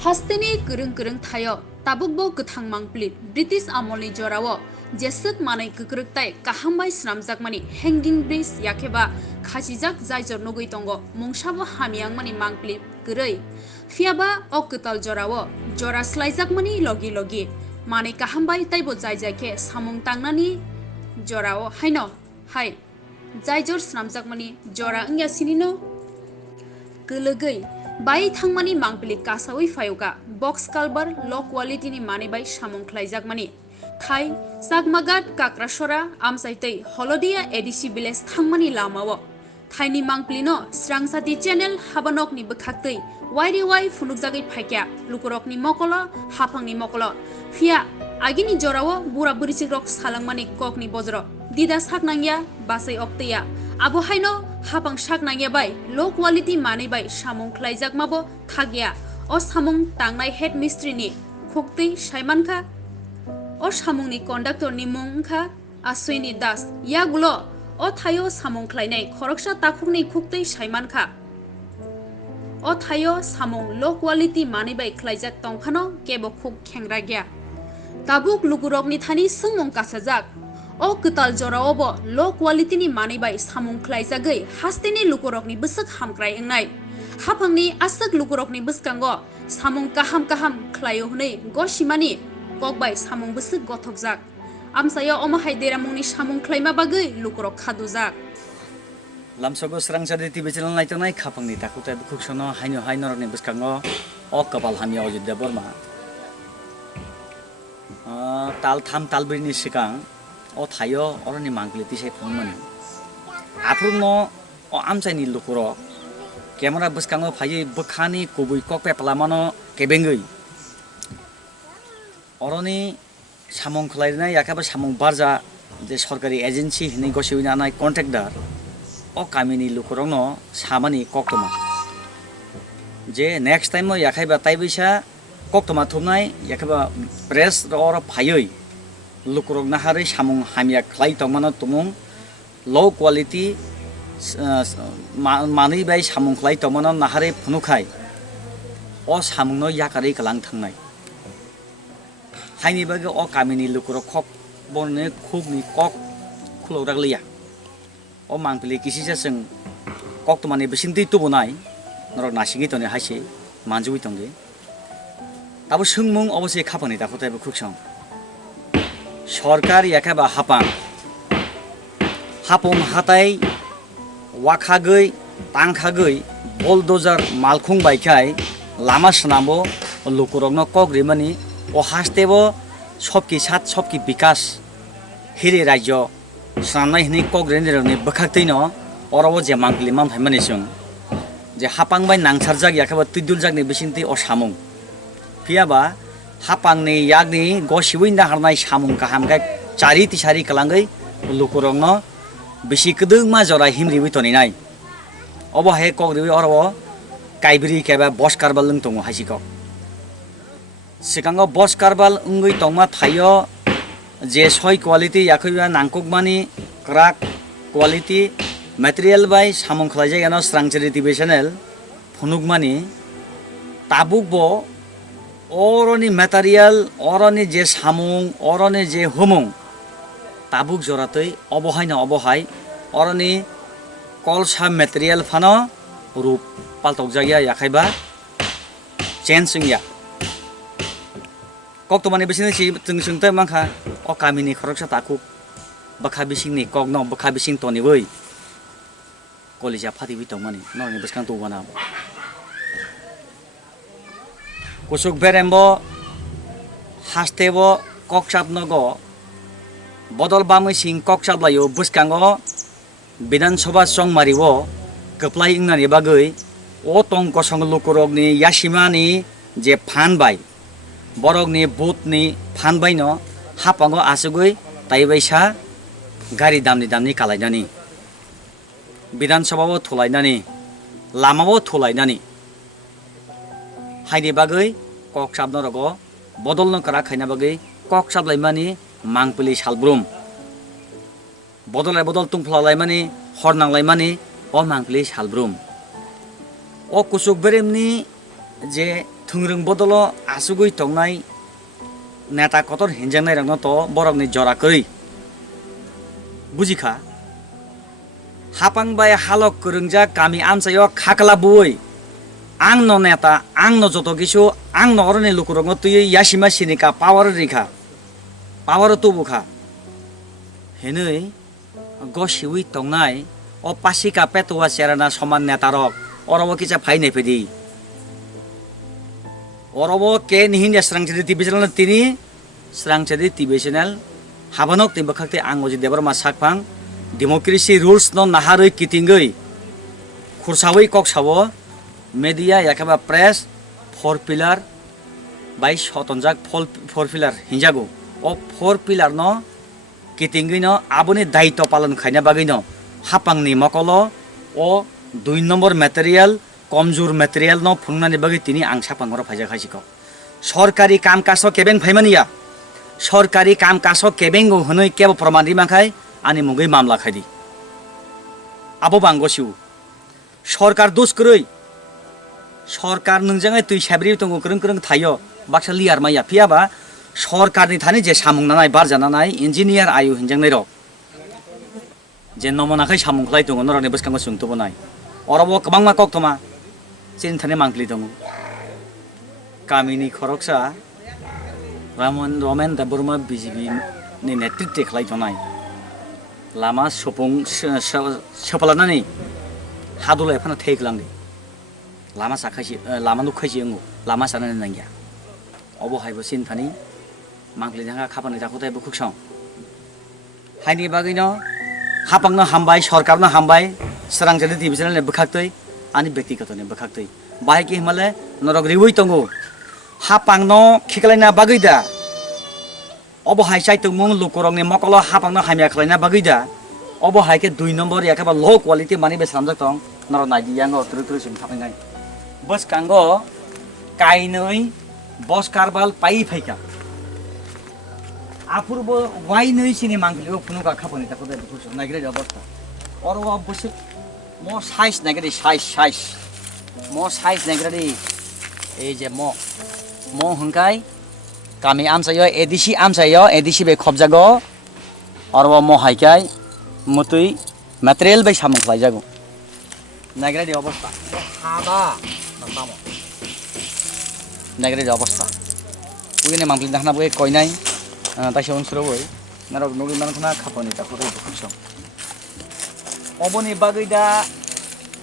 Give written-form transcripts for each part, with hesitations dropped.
Hasteni kereng-kereng thayo tabukbo gothang mangplit British amolni jorao jesek manai kukruktai kahambai snamjakmani hanging bridge yakeba khasijak jaijor nogui tongo mungsabo hamiangmani mangplit gurui fiaba ok kutal jorao jora slaijakmani logi logi manai kahambai taibo jaijake samung tangnani jorao haino hai jaijor snamjakmani jora ongya sinino gulugui bai thangmani mangpili kasawi fayoga box culver low quality ni mani bai samung khlaijakmani thai sakmagat kakrasora amsaitei holodia edisi village thangmani lamao thaini mangplino srangsati channel habanok ni bkhaktei wairi wai funukjagui phaikya lukurokni mokolo hafangni mokolo fia agini jorao bura burichikrok salangmani kokni bojro dida saknangya basai okteya abo haino hapang saknangya bai low quality mani bai samung khlaijakmabo thagya o samung tangnai head mystery ni khoktei saimankha o samungni conductor ni mungkha Aswini Das yagulo o thayo samung khlainai khoroksa takhukni khoktei saimankha o thayo samung low quality mani bai khlaijak tongkhano kebo khuk khengra gya tabuk lukurokni thani sungmung kasajak o kutal joraobo low quality ni mani bai samung khlaijagui hasteni lukurokni busuk hamkrai engnai hapangni asak lukurokni buskango samung kaham kaham khlaio hunei gosimani kokbai samung busuk gothokjak amsayo omahai deramungni samung khlaima bagui lukurok khadujak lamsogo srangsade tv channel naitonai khapangni takutai bukhuksono haino hainorokni buskango o kapal hamia Ajodhya Borma tal tham talbrini sikang o thayo oroni mangpili tisai phangmani aprungno o amchaini lukurok camera buskango phaiye bukhani kubui kokpe palamano kebengui oroni samung khlairnai yakaba samung barja je sorkari agency hinai gosiwina nai contractor o kamini lukurokno samani koktoma je next time mo yakaiba taibisa koktoma thumnai yakaba press ro phaioi lukurok nahari samung hamia khlai tongmano tumung low quality mani bai samung khlai tongmano nahari phunukhai o samungno yakari kalang thangnai haini bage o kamini lukurok khok bonne khubni kok khulok liya o mangpili kisisa sing koktomani bisingti tubunai norok nasingi tone haisi manjui tonge tabo sungmung obose khapani takotai bukhukson সরকার একেবা হাপং হাতাই ওয়াখাগৈ তাংখাগৈ বলদোজার মালখুং বাইখাই লামা সনামো লুকুরগ্ন কগ্রিমানি ও হাসতেবো সবকি সাত সবকি বিকাশ হিরে রাজ্য সনামনাই হিনি কগ্রেনি বখাকতৈন অরবো যে মাংকলি মান ফাইমানি जों যে হাপাংবাই নাংসারজাক একেবা তুইদুল জাকনি बिसिंति अ सामुं फियाबा hapangni yakni gosiwin daharnai samung kahamkai cari tisari kalangai lukurongno bisi kedung ma jora himriwi toninai obo he kogriwi orbo kaibri keba bos karbal lung tongo haisiko sikango bos karbal ungui tongma thayo je soi quality yakhiwa nangkukmani crack quality material bai samung khlaijai ano strangchari tv channel phunukmani tabukbo oroni material oroni je samung oroni je humung tabuk joratoi obohai oroni kolsa material phano rup paltok jagya yakhaiba chensingya koktomani bisini si tungsungta mangkha o kamini khoroksa takuk bakha bisingni kokno bakha bising toni boi kolija phatibi tongmani norni biskang tu bana kusuk berembo hastebo kokchapnogo bodol bamui sing kokchaplayo buskango bidansabha chongmariwo koplai ingnani bagui o tongko song lukurokni yasimani je phanbai borokni butni phanbaino hapango asugui taibaisa gari damni kalainani bidansabhao thulainani lamao thulainani haini bagui kok sabno rogo bodolno kara khaina bagui kok sablaimani mangpili salbrum bodol tungflalaimani hornanglaimani o mangpili salbrum o kusuk beremni जे थुंग्रों बदलो आसुगुई तंगनाय नेता Qatar हिंजांनाय रंनो तो बरकनि जराखै बुजिखा हापांबाय हालक करंजा गामि आमसायो खाकला बुई आं न नेता आं न जत किसु आं न अरने लुकुरंग तुय यासिमा सिनिका पावर रिखा पावर तुबुखा हेनै गसिउई तंगनाय ओ पासिका पेतुवा सेराना समान नेतारक अरबो किसा फाइनाय फेदि अरबो के निहिन स्रांचेदि टिभि चेनेल तिनि स्रांचेदि टिभि चेनेल हाबानक तिन बखाक्ते आंगोजि देबरमा साकफां डेमोक्रेसी रुल्स न नाहारै किटिंगै खुरसावै ककसावो media yakaba press four pillar by sotonjak four pillar hinjago o four pillar no kitingui no aboni daito palan khaina bagui no hapangni mokolo o 2 number material komjur material no phungnani bagui tini angsa pangoro phaija khaisiko सरकारी काम काज केबें फाइमानिया सरकारी काम काज केबें हनै cab प्रमाण दिमाखाय आनि मुगै मामला खायदि आबो बांगसिउ सरकार दोष करै सरकार नोंजोंहाय दै साब्रि दङ ग्रों ग्रों थायो बाक्सा लियार माइया फियाबा सरकारनि थानि जे सामुंनानाय बारजानानाय इन्जिनियार आयु हिंजांनाय रक जे नमनाखै सामुंख्लाय दङ नरनि बसखांगो सुंतबनाय अरबो गोबां मा कक्तमा जेन थाने मांख्लि दङ गामिनि खरकसा रमेन बर्मा बिजेपि नि नेतृत्व खालायथनाय लामा सफुं सफलानानै हादुलाय फाना थैग्लांदि लामा साखायसि लामा नुखायसि अंगो लामा सानानै नांगिया अबहायबो सिनथानि मांख्लि जागा खापानि जाखोथाय बुखुसं हायनि बागैनो हापांनो हामबाय सरकारनो हामबाय स्रांजेदि डिभिजनल बखाक्तै आनि व्यक्तिगतनि बखाक्तै बाहायकि हिमाले नरक रिवै तंगो हापांनो खिकलायना बागैदा अबहाय चाइतुमुं लुकरंनि मकल हापांनो हामिया खलायना बागैदा अबहायके 2 नम्बर याकेबा लो क्वालिटी मानि बे सामजाक तं नर नायदियांगो तुरु सिम थांनाय बस कांगो काइनै बस कारबाल पाइ फाइका आपुरबो वाइनै सिनि मांगलिओ फुनुका खापनि ताको दे बुसु नागिरे अवस्था अरवा बुसु मो साइज नागिरे साइज मो साइज नागिरे ए जे मो हंकाय गामि आमसायो एडिसी बे खबजागो अरवा मो हाइकाय मुतुई मटेरियल बाय सामुं खालायजागो नागिरे अवस्था हाबा नंतामो नागिरे अवस्था उइने मांगलि दाखना बे कयनाय ताइसे उनसुरबोय नारक नगि मानखना खापनि ताको दे बुसु अबनि बागैदा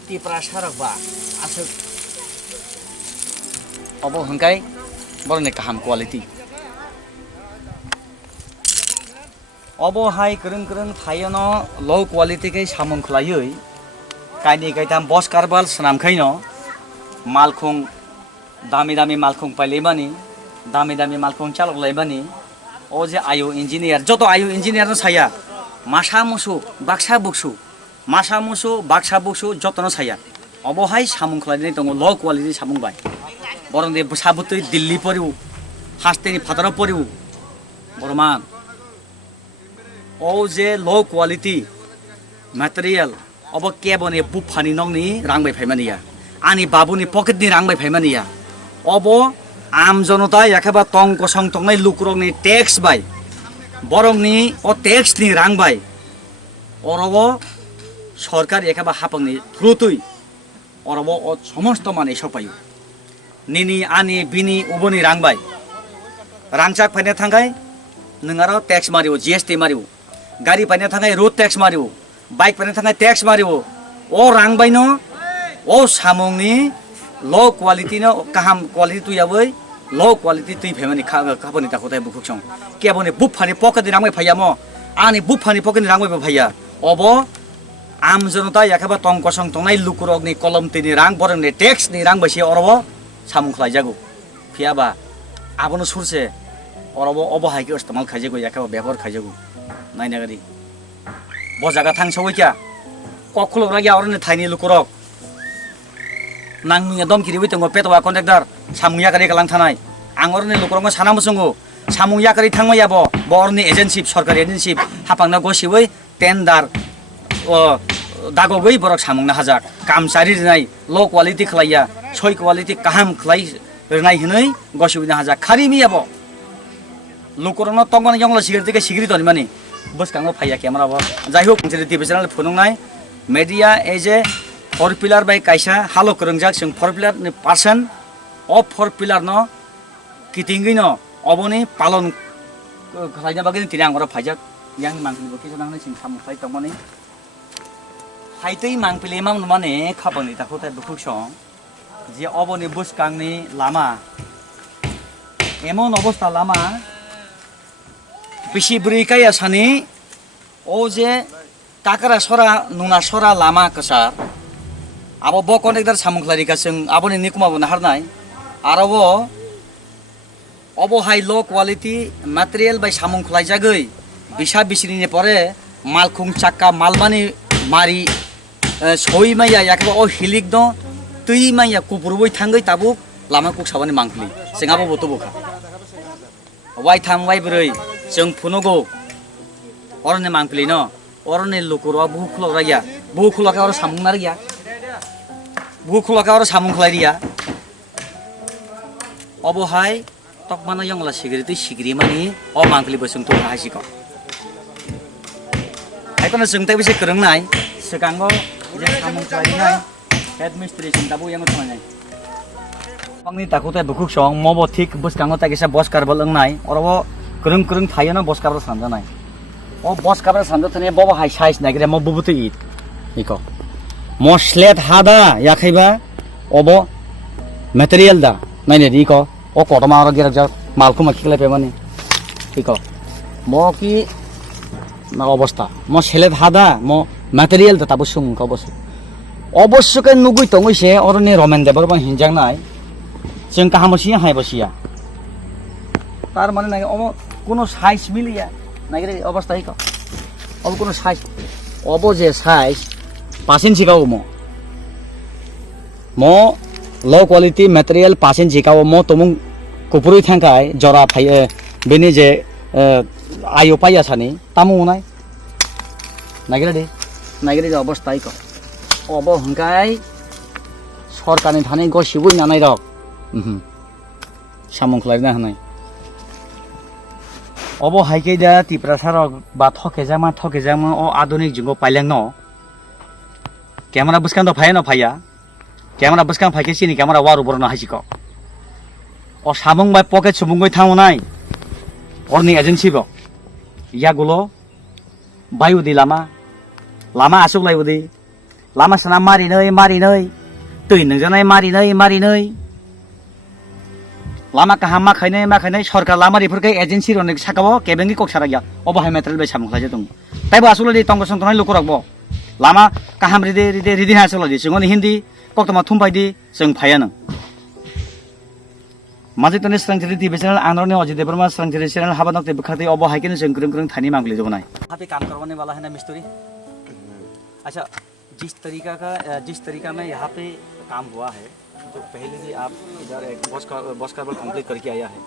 टिप्रा सारकबा आसो अब हंकाय बरने काहाम क्वालिटी अब हाय करं थायनो लो क्वालिटी के सामुं खलायै कायनि कायताम बस कारबाल सनामखैनो मालखुं दामी मालखुं पाइलेबानि दामी मालखुं चालकलायबानि ओ जे आयु इन्जिनियार जतो आयु इन्जिनियार साया मासा मुसु बाक्सा बुसु जतनो साया अब हाय सामुं खलायनाय दङ लो क्वालिटी सामुं बाय बरंदे साबुतै दिल्ली परिउ हास्तेनि फादर परिउ बरमान ओ जे लो क्वालिटी मटेरियल अब केबने बुफानि नंनि रांबाय फाइमानिया आनि बाबुनि पकेटनि रांबाय फाइमानिया अब आम जनता याखेबा टं कसं टंनाय लुकुरंनि टैक्स बाय बरंनि ओ टैक्सनि रांबाय अरबो सरकार याखेबा हापंनि थ्रुतुय अरबो ओ समस्त माने सपायु निनि आनि बिनि उबनि रांबाय रांचाक फाइना थांगाय नोंगारो टैक्स मारियो जीएसटी मारियो गाड़ी फाइना थांगाय रोड टैक्स मारियो बाइक फाइना थांगाय टैक्स मारियो ओ रांबायनो ओ सामुंनि लो क्वालिटी न काहाम क्वालिटी तुयाबै लो क्वालिटी तुइ फेमानि खापनि ताखोथाय बुखुसं केबने बुफानि पकेटनि रांबाय फायामो आनि बुफानि पकेटनि रांबाय फाया अब आम जनता याखेबा टं कसं टंनाय लुकुरगनि कलमतिनि रां बरंनि टैक्सनि रां बैसे अरबो सामुं खालायजागौ फियाबा आबनो सुरसे अरबो अबहायके इस्तेमाल खायजागौ याखेबा व्यवहार खायजागौ नायनागारि बजागा थांसौयखा कखलरा यावरनि थाइनि लुकुरग नांनुया दमकिरिबै दङ पेटवा कन्ट्रेक्टर सामुया गारि गालां थानाय आंगरनि लुकुरगो सानामसंगो सामुया गारि थांमायाबो बरनि एजेन्सि सरकारि एजेन्सि हापांना गसिबै टेन्डार दागगै बरक सामुंना हाजार कामचारि रनाय लो क्वालिटी खलाया सय क्वालिटी काहाम खलाय रनाय हनै गसुबिना हाजार खारि मियाबो लुकुरनो तंगन यंगला सिगरेट सिगरि दनि माने बसकांगो फाया क्यामेरा बो जायहोक जेरै टिभि चेनेल फुनुंनाय मीडिया एज ए 4 पिलार बाय कायसा हालो करंजाक जों 4 पिलार नि पार्सन अफ 4 पिलार न किटिंगै न अबनि पालन खलायना बागै तिनि आंगरा फायजाक yang mangpili bo kisa nangni sing samu khai tongmani haitei mangpili mam numane khabangni ta khotai bukhuk song je oboni buskangni lama emon অবস্থা lama bisi bri kaya sani o je takara sora nuna sora lama kasar abo bo connector samung khlari ka sing aboni nikuma bo naharnai arabo obo high low quality material by samung khlai jagoi bisa bisini pore malkhung chakka malbani mari soi maya yakba o hilik do tui maya kupurboi thangai tabu lama kuk sabani mangpili singabo boto boka wai tham wai broi jeng phunogo orone mangpili no orone lukuro bu khulaka or samung nariya bu khulaka or samung khlairia obohai tokmana yongla sigri mani o mangpili bosung to hasiko Aikon sung tai bisi kerungnai sekango je samung khlainai administration tabu yang utmanai pangni takutai bukuk song mobo thik buskango ta kisa boss karbal ngai orobo kerung thayana boss karbal sanjanai o boss karbal sanjathane bobo high size nagre mo bubutu it iko mo slet hada yakhaiba obo material da naine iko o kotoma oro gerak jak malku makhikle pemani iko mo ki না অবস্থা mo selet hada mo material da tabu sung ko bosu অবশ্য কে নুগুই তংইছে অরনে রমেন দেবর বা হিনজাং নাই जों काहामसी हाय बसिया तार माने नागे अब कोनो साइज मिलिया नागे अवस्था हिक अब कोनो साइज अब जे साइज 5 इंच गाव मो लो क्वालिटी मटेरियल 5 इंच गाव मो तमुं कुपुरुइ थांखाय जरा फाय बेनि जे आयो पाया सानि तामु नाय नागिरे अवस्था हिक अब हंगाय सरकारनि थानाय गसिबो नानाय रक samung khlaina hanai obo haike da tiprasarok ba thokejama o adunik jungo paileng no camera buskan do phaya no phaya camera buskan phaike sini camera waru borno hasiko o samung bai pocket subungoi thamonai orni agency bo yagulo bayu di lama asuk laibudi lama sana mari nei tui nangjanai mari nei lama kahama khainai sarkar lama riforkai agency ronik sakabo kebengi koksara ya obo hai material bai samung khlaje dong taibo asule tongko songtonai lukurokbo lama kaham ridi ha asule di singoni hindi koktoma thumpai di jeng phaya nang maji toni strangthiri tv channel angrone ajit debrma strangthiri channel habanok te bukhate obo haikene jeng krung thani mangli jobnai happy काम करवाने वाला है ना मिस्त्री अच्छा जिस तरीका में यहाँ पे काम हुआ है तो पहले भी आप इधर एक बॉस कार्बल कंप्लीट करके आया है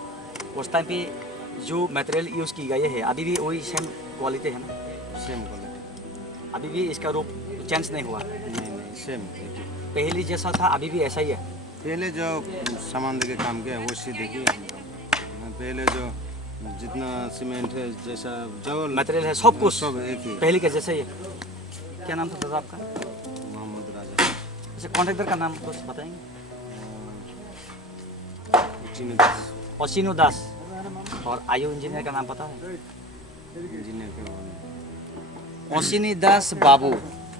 उस टाइम पे जो मटेरियल यूज़ की गई है अभी भी वही सेम क्वालिटी है ना सेम क्वालिटी अभी भी इसका रूप चेंज नहीं हुआ नहीं सेम पहले जैसा था अभी भी ऐसा ही है पहले जो सामान देके काम किया वो सी देखिए पहले जो जितना सीमेंट है जैसा जो मटेरियल है सब कुछ सब एक ही पहले का जैसा ही है क्या नाम था दादा आपका मोहम्मद राजा अच्छा कॉन्ट्रैक्टर का नाम कुछ बताएंगे असीनु दास और आयु इंजीनियर का नाम पता है इंजीनियर के असीनी दास बाबू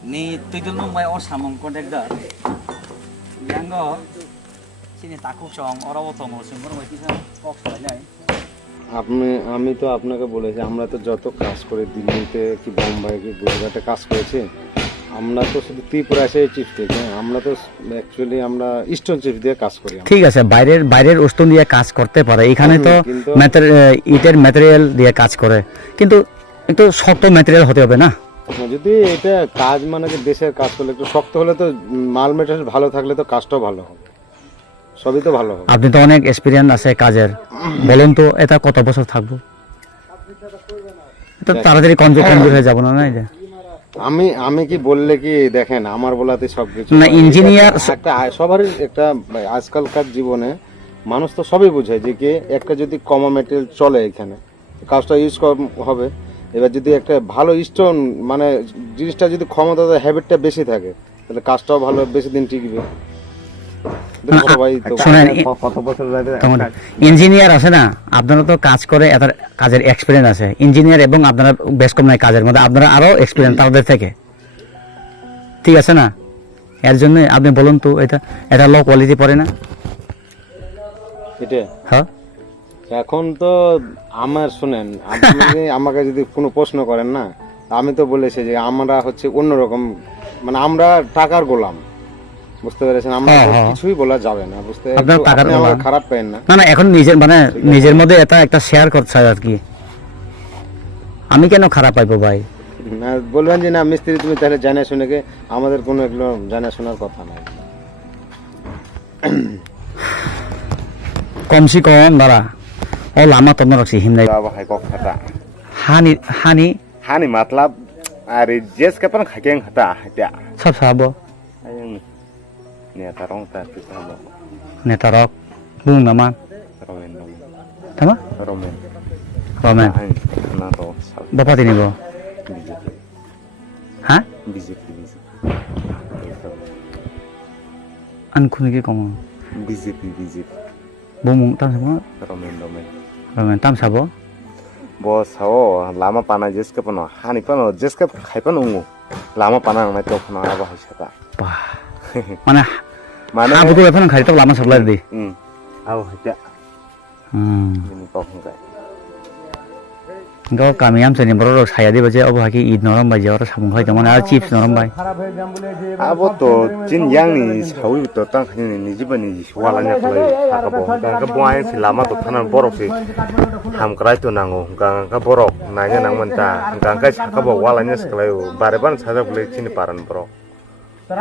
ni tuidul mumbai or samung konnector yango sini takuk chong orawo tomo sungor moi kisa kok salai আমি তো আপনাকে বলেছি আমরা তো যত কাজ করে দিল্লিতে কি বোম্বাই কি গুজরাটে কাজ করেছি আমরা তো শুধু ত্রিপুরাতে চিপস থেকে আমরা তো অ্যাকচুয়ালি আমরা স্টোন চিপস দিয়ে কাজ করি ঠিক আছে বাইরের ওস্টোন দিয়ে কাজ করতে পারে এখানে তো ইটের ম্যাটেরিয়াল দিয়ে কাজ করে কিন্তু একটু শক্ত ম্যাটেরিয়াল হতে হবে না যদি এটা কাজ মানে যে দেশের কাজ করলে একটু শক্ত হলে তো মাল মেটেরিয়াল ভালো থাকলে তো কাজটাও ভালো হবে সবই তো ভালো হবে আপনি তো অনেক এক্সপেরিয়েন্স আছে কাজের বলেন তো এটা কত বছর থাকবো এটা তাড়াতাড়ি কমজোর হয়ে যাব না এটা আমি আমি কি বললে কি দেখেন আমার বলাতে সবকিছু না, ইঞ্জিনিয়ার একটা সবারই একটা আজকালকার জীবনে মানুষ তো সবই বোঝায় যে কি একটা যদি কমা মেটেরিয়াল চলে এখানে কাজটা ইউজ কম হবে। এবার যদি একটা ভালো স্টোন মানে জিনিসটা যদি ক্ষমতা হ্যাবিটটা বেশি থাকে তাহলে কাজটাও ভালো বেশি দিন টিকবে। দেখো ভাই তো শোনেন, কত বছর যাবে ইঞ্জিনিয়ার আছে না, আপনারা তো কাজ করে এত কাজের এক্সপিরিয়েন্স আছে, ইঞ্জিনিয়ার এবং আপনারা বেশ কম নাই কাজের মধ্যে, আপনারা আরো এক্সপিরিয়েন্স তাদের থেকে, ঠিক আছে না? এর জন্য আপনি বলুন তো এটা এটা লো কোয়ালিটি পড়ে না? এটা হ্যাঁ, এখন তো আমার শুনেন আপনি আমাকে যদি কোনো প্রশ্ন করেন না, আমি তো বলেছি যে আমরা হচ্ছে অন্যরকম, মানে আমরা টাকার গোলাম, বুঝতে পেরেছেন? আমরা হ্যাঁ, তো হ্যাঁ। কিছুই বলা যাবে না, বুঝতে আপনার টাকার আপনি আমাকে গোলাম। খারাপ পেন না। না না, এখন নিজের মানে নিজের মধ্যে এটা একটা শেয়ার করতে চাই আর কি। আমি কেন খারাপ পাইবো ভাই? না বলবেন যে না মিস্ত্রি তুমি তাহলে জানা শুনে কে, আমাদের কোনো এগুলো জানা শোনার কথা নাই। কমসি কম বারা ও লামা তন্ন রাখছি হিমদাই अब है को खता হানি হানি हानि मतलब अरे जेस के पण खकें खता हत्या সব সাবো ayung ne tarong ta tu sabo নেতারক বুং নামা romen থামা romen Ramen ai na to sab বাপাতি নিব BJP হ্যাঁ BJP আন খুনি কি কম BJP বুং তাম সাবো romen রমেন তাম সাবো bo sao lama pana jes ke pano hani pano jes ke khai pano ungu lama pana ngai to pano aba haisata বা মানে mane হা বুকু এফান খাই তো লামা সাপ্লাই দি abo hata ini ko ngai গো কামিয়াম Sony বড় ছায়া দিবে যে অব হাকি ঈদ নরম বাই যাওয়ার সামুং হয় তেমন আর চিপস নরম by abo to jin yang ni sawi to tang khani ni jibani wala nya khlai ka bo ka boy si lama to thanan borok si ham krai to nango ka borok na nya nang manta ka ka bo wala nya sklai bare ban saja bule chini paran borok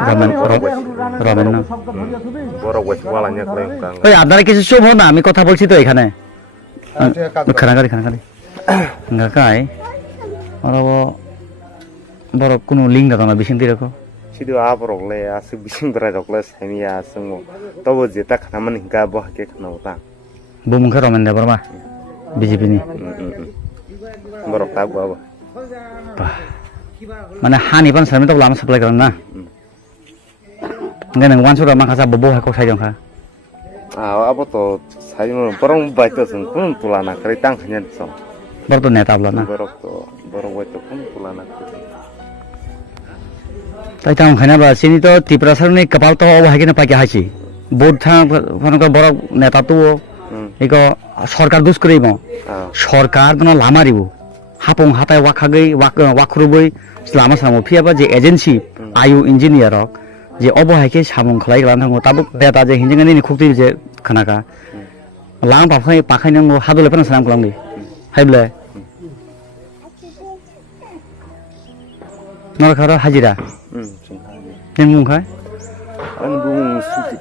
Ramen Ramen না borok wes wala nya khlai ka ওই আপনারা কিছু শুভ না, আমি কথা বলছি তো এখানে খানাগাড়ি গাকাই ওরা বড় কোনো লিঙ্ক দাও না বিশিন্তি রাখো sidu a borok le a su bising bra rok le saimia sungo tobo jeta khana man hinga bo hake khana uta বুমুখে Ramen দেবর মা বিজেপি নি borok ta bo মানে হানি পান সামনে তো লামা সাপ্লাই করেন না ngan nang wansu ma khasa bobo ha ko sai jong kha abo to sai mo borong bai to sung kun tulana kari tang khanya so bor to neta bla na borok bai to kun tulana তাই তাম খানা বা চিনি তো ত্রিপুরা সরনি কপাল তো of হাইকে না পাকে হাসি বোধ থা ফনকা বড় নেতা তো এগো সরকার দুস করিব সরকার না লামারিব হাপং হাতায় ওয়াখাগৈ ওয়াখরুবৈ লামা সামো ফিয়াবা যে এজেন্সি আয়ু ইঞ্জিনিয়ার যে অবহাইকে সামং খলাই গলান থাঙ্গো তাবুক বেতা যে হিনজেঙ্গানি नि खुक्ति जे खानाका लां पाखाय पाखायनांगो हादले फना सानाम खलांगै हायब्ले नरखार हाजिरा नों मुंखाय an bung suti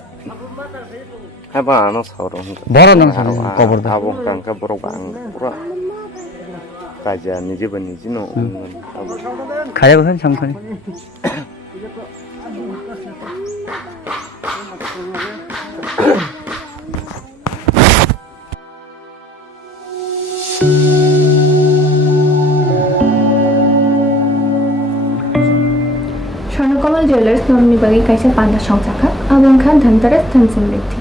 haba no sauro बरो नों सानो कबर दा abo kangka borok bang pura kaja nije bani jino खाया गसन samkhani স্বর্ণকমল জুয়েলার্স নবনিবাগী কাইসা পান্ডা সংশাখা এবং খান ধনতেরাস ধন সমৃদ্ধি।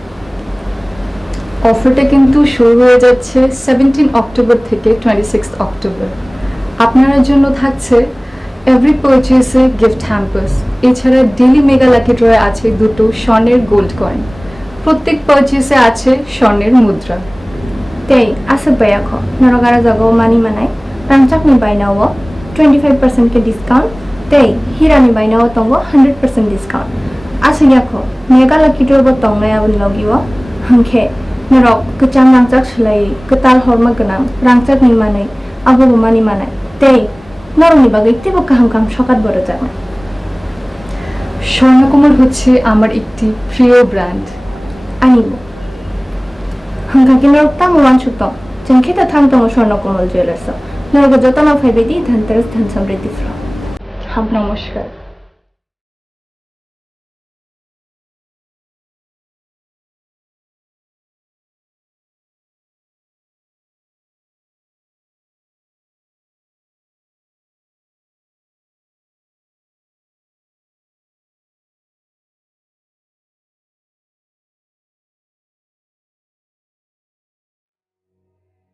অফারটা কিন্তু শুরু হয়ে যাচ্ছে 17 অক্টোবর থেকে 26 অক্টোবর। আপনার জন্য থাকছে এভরি পারচেসে গিফট হ্যাম্পার্স, এছাড়া ডেলি মেগা লাকি ড্রয়ে আছে দুটো স্বর্ণের গোল্ড কয়েন, প্রত্যেক পারচেসে আছে স্বর্ণের মুদ্রা। তেই আসে বায়াখ নরগারা জাগাও মানি মানাই রাংচাকনি বাইনাও 25% के डिस्काउंट तेई हिरानी बाइनाव तंगो 100% डिस्काउंट आसे याखो मेगा लकी ड्रबो तंगनाय आबन लगियो हंखे नरक कचां रांचाक सलाई कताल हरमा गनां रांचाक नि मानै आबो मानि मानाय तेई नरनि बागै तेबो काहाम काम सकात बড় जाना। স্বর্ণকমল হচ্ছে আমার একটি প্রিয় ব্র্যান্ড। আনিব হংকা কি নরক তাম ওয়ান সুত জেনখে তা থাম তंग স্বর্ণকমল জুয়েলার্স নরক যতন ফাইবেদি ধনতেরাস ধন সমৃদ্ধি ফ্র হামপ্লাই নমস্কার।